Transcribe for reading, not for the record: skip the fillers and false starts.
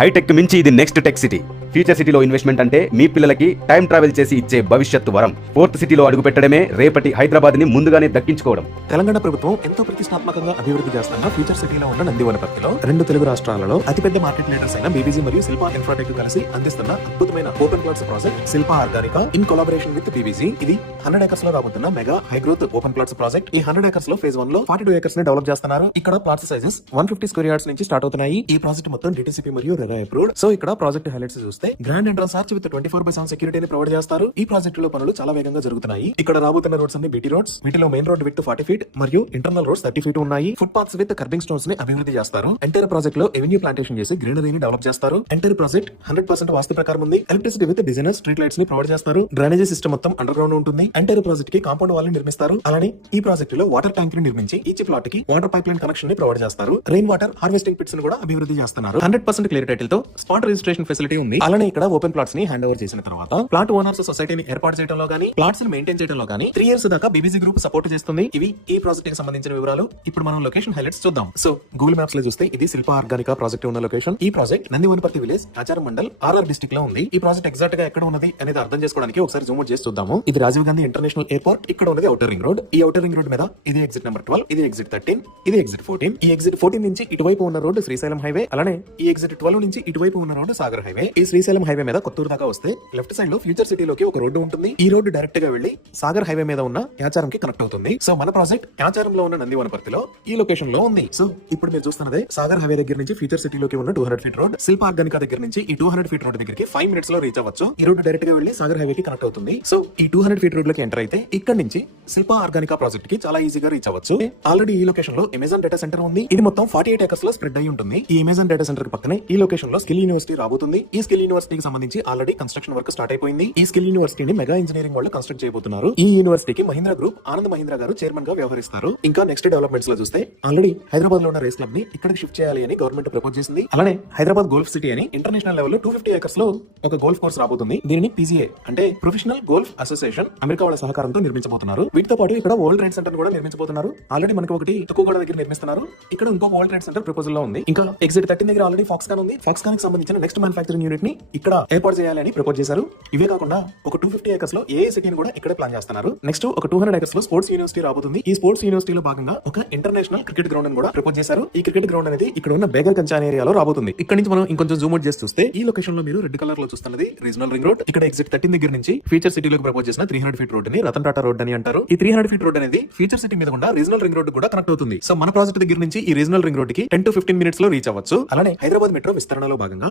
Hitech మించి ఇది next tech city. Future సిటీలో ఇన్వెస్ట్మెంట్ అంటే మీ పిల్లలకి టైం ట్రావెల్ చేసి ఇచ్చే భవిష్యత్తు వరం. ఫోర్త్ సిటీలో అడుగు పెట్టడమే రేపటి హైదరాబాద్ ని ముందుగానే దక్కించుకోవడం. తెలంగాణ ప్రభుత్వం ఎంతో ప్రతిష్టాత్మకంగా అభివృద్ధి చేస్తున్న ఫ్యూచర్ సిటీలో ఉన్న నందివనపర్తిలో 2 తెలుగు రాష్ట్రాలలో అతిపెద్ద మార్కెట్ లీడర్స్ అయిన బీబీజీ మరియు శిల్పా ఇన్ఫ్రాటెక్ కలిసి అందిస్తున్న అద్భుతమైన open plots project Shilpa Organica in collaboration with BBG. ఇది 100 acres లో రాబోతున్న mega high growth open plots project. ఈ 100 acres లో ఫేజ్ 1 లో 42 acres ని డెవలప్ చేస్తున్నారు. ఇక్కడ ప్లాట్స్ సైజెస్ 150 స్క్వేర్ యార్డ్స్ నుంచి స్టార్ట్ అవుతున్నాయి. ఈ ప్రాజెక్ట్ మొత్తం డిటిసిపి మరియు రెరా అప్రూవ్డ్. సో ఇక్కడ ప్రాజెక్ట్ హైలైట్స్ చూస్తే గ్రాండ్ ఎంట్రన్స్ ఆర్చ్ విత్ 24/7 సెక్యూరిటీని ప్రొవైడ్ చేస్తారు. ఈ ప్రాజెక్ట్ లో పనులు చాలా వేగంగా జరుగుతున్నాయి. ఇక్కడ రాబోతున్న రోడ్స్ అన్ని బీటీ రోడ్స్. వీటిలో మెయిన్ రోడ్ విత్ 40 feet మరియు ఇంటర్నల్ రోడ్స్ 30 feet ఉన్నాయి. Foot paths with kerbing stones ని అభివృద్ధి చేస్తారు. ఎంటైర్ ప్రాజెక్ట్ లో ఎవెన్యూ ప్లాంటేషన్ చేసి గ్రీనరీని డెవలప్ చేస్తారు. ఎంటైర్ ప్రాజెక్ట్ 100% వాస్తు ప్రకారం ఉంది. Electricity with designer street lights ని ప్రొవైడ్ చేస్తారు. డ్రైనేజీ సిస్టమ్ మొత్తం అండర్ గ్రౌండ్ ఉంటుంది. ఎంటైర్ ప్రాజెక్ట్ కి కాంపౌండ్ వాల్ నిర్మిస్తారు. అలానే ఈ ప్రాజెక్ట్ లో వాటర్ ట్యాంక్ ని నిర్మించి ఈచ్ ప్లాట్ కి వాటర్ పైప్ లైన్ కనెక్షన్ ని ప్రొవైడ్ చేస్తారు. రెయిన్ వాటర్ హార్వెస్టింగ్ పిట్స్ ని కూడా అభివృద్ధి చేస్తున్నారు. 100% క్లియర్ టైటిల్ తో స్పాట్ రిజిస్ట్రేషన్ ఫెసిలిటీ ఉంది. అలానే ఇక్కడ ఓపెన్ ప్లాట్స్ ని హ్యాండ్ ఓవర్ చేసిన తర్వాత ప్లాట్ ఓనర్స్ సొసైటీని ఏర్పాటు చేయడంలో గానీ ప్లాట్స్ ని మెయింటైన్ చేయడంలో గానీ 3 years దాకా బీబీజీ గ్రూప్ సపోర్ట్ చేస్తుంది. ఇవి ఈ ప్రాజెక్ట్ కి సంబంధించిన వివరాలు. ఇప్పుడు మనం లొకేషన్ హైలైట్స్ చూద్దాం. సో గూగుల్ మ్యాప్స్ లో చూస్తే ఇది శిల్పా ఆర్గానికా ప్రాజెక్ట్ ఉన్న లొకేషన్. ఈ ప్రాజెక్ట్ నందివనపర్తి విలేజ్ ఆచారం మండల్ ఆర్ఆర్ డిస్ట్రిక్ట్ లో ఉంది. ఈ ప్రాజెక్ట్ ఎగ్జాక్ట్ గా ఎక్కడ ఉన్నది అనేది అర్థం చేసుకోవడానికి ఒకసారి జూమ్ అవుట్ చేసి చూద్దాము. ఇది రాజీవ్ గాంధీ ఇంటర్నేషనల్ ఎయిర్పోర్ట్. ఇక్కడ ఉన్నది ఔటర్ రింగ్ రోడ్. ఈ ఔటర్ రింగ్ రోడ్ మీద ఇది ఎగ్జిట్ నెంబర్ 12, ఇది ఎగ్జిట్ 13, ఇది ఎగ్జిట్ 14. ఈ ఎగ్జిట్ 14 నుంచి ఇటువైపు ఉన్న రోడ్డు శ్రీశైలం హైవే. అలానే ఈ ఎగ్జిట్ 12 నుంచి ఇటువైపు ఉన్న రోడ్డు సాగర్ హైవే. ఈ శ్రీశైలం హైవే మీద కొత్తూరు దాకా వస్తే లెఫ్ట్ సైడ్ లో ఫ్యూచర్ సిటీలోకి ఒక రోడ్డు ఉంటుంది. ఈ రోడ్డు డైరెక్ట్ గా వెళ్లి సాగర్ హైవే మీద ఉన్న యాచారం కి కనెక్ట్ అవుతుంది. సో మన ప్రాజెక్ట్ యాచారంలో ఉన్న నందివనపర్తిలో ఈ లొకేషన్ లో ఉంది. సో ఇప్పుడు మీరు చూస్తున్నదే సాగర్ హైవే దగ్గర నుంచి ఫ్యూచర్ సిటీలోకి ఉన్న 200 feet రోడ్. శిల్పా ఆర్గానికా దగ్గర నుంచి ఈ 200 feet రోడ్ దగ్గరికి 5 minutes లో రీచ్ అవ్వచ్చు. ఈ రోడ్డు డైరెక్ట్ గా వెళ్లి సాగర్ హైవే కి కనెక్ట్ అవుతుంది. సో ఈ 200 feet రోడ్ లోకి ఎంటర్ అయితే ఇక్కడ నుంచి శిల్పా ఆర్గానికా ప్రాజెక్ట్ కి చాలా ఈజీగా రీచ్ అవ్వచ్చు. ఆల్రెడీ ఈ లొకేషన్ లో అమెజాన్ డేటా సెంటర్ ఉంది. ఇది మొత్తం 48 acres లో స్ప్రెడ్ అయి ఉంటుంది. ఈ అమెజాన్ డేటా సెంటర్ పక్కనే ఈ లొకేషన్ లో స్కిల్ యూనివర్సిటీ రాబోతుంది. ఈ స్కిల్ యూనివర్సిటీకి సంబంధించి ఆల్రెడీ కన్స్ట్రక్షన్ వర్క్ స్టార్ట్ అయిపోయింది. ఈ స్కిల్ యూనివర్సిటీని మెగా ఇంజనీరింగ్ వాళ్ళు కన్స్ట్రక్ట్ చేయబోతున్నారు. ఈ యూనివర్సిటీకి మహీంద్రా గ్రూప్ ఆనంద్ మహీంద్రా గారు చైర్మన్ గా వ్యవహరిస్తారు. ఇంకా నెక్స్ట్ డెవలప్మెంట్స్ లో చూస్తే ఆల్రెడీ హైదరాబాద్ లో ఉన్న రేస్ క్లబ్ ని ఇక్కడికి షిఫ్ట్ చేయాలి అని గవర్నమెంట్ ప్రపోజ్ చేసింది. అలానే హైదరాబాద్ గోల్ఫ్ సిటీ అని ఇంటర్నేషనల్ లెవెల్ లో 250 acres లో ఒక గోల్ఫ్ కోర్స్ రాబోతుంది. దీనిని PGA అంటే ప్రొఫెషనల్ గోల్ఫ్ అసోసియేషన్ అమెరికా వాళ్ళ సహకారంతో నిర్మించబోతున్నారు. వీటితో పాటు ఇక్కడ వరల్డ్ ట్రేడ్ సెంటర్ కూడా నిర్మించబోతున్నారు. ఆల్రెడీ మనకి ఒకటి తుక్కుగూడ దగ్గర నిర్మిస్తున్నారు. ఇక్కడ ఇంకో వరల్డ్ ట్రేడ్ సెంటర్ ప్రపోజల్ లో ఉంది. ఇంకా ఎగ్జిట్ 13 దగ్గర ఆల్రెడీ ఫాక్స్కాన్ ఉంది. ఫాక్స్కాన్ కి సంబంధించిన నెక్స్ట్ మ్యానుఫ్యాక్చరింగ్ యూనిట్ ని ఇక్కడ ఏర్పాటు చేయాలని ప్రపోజ్ చేశారు. ఇవే కాకుండా ఒక 250 acres లో ఏ సిటీని కూడా ఇక్కడే ప్లాన్ చేస్తున్నారు. నెక్స్ట్ ఒక 200 acres లో స్పోర్ట్స్ యూనివర్సిటీ రాబోతుంది. ఈ స్పోర్ట్స్ యూనివర్సిటీలో భాగంగా ఒక ఇంటర్నేషనల్ క్రికెట్ గ్రౌండ్ కూడా ప్రపోజ్ చేశారు. ఈ క్రికెట్ గ్రౌండ్ అనేది ఇక్కడ ఉన్న బేగర్ కంచాన్ ఏరియాలో రాబోతుంది. ఇక్కడ నుంచి మనం ఇంకొంచెం జూమ్ అవుట్ చేసి చూస్తే ఈ లొకేషన్ లో మీరు రెడ్ కలర్ లో చూస్తున్నది రీజనల్ రింగ్ రోడ్. ఇక్కడ ఎగ్జిట్ 13 దగ్గర నుంచి ఫ్యూచర్ సిటీలోకి ప్రపోజ్ చేసిన 300 feet రోడ్ ని రతన్ టాటా రోడ్ అని అంటారు. ఈ 300 feet రోడ్ అనేది ఫ్యూచర్ సిటీ మీద కూడా రీజనల్ రింగ్ రోడ్ కూడా కనెక్ట్ అవుతుంది. సో మన ప్రాజెక్ట్ దగ్గర నుంచి ఈ రీజనల్ రింగ్ రోడ్ కి 10 to 15 minutes లో రీచ్ అవ్వచ్చు. అలానే హైదరాబాద్ మెట్రో విస్తరణలో భాగంగా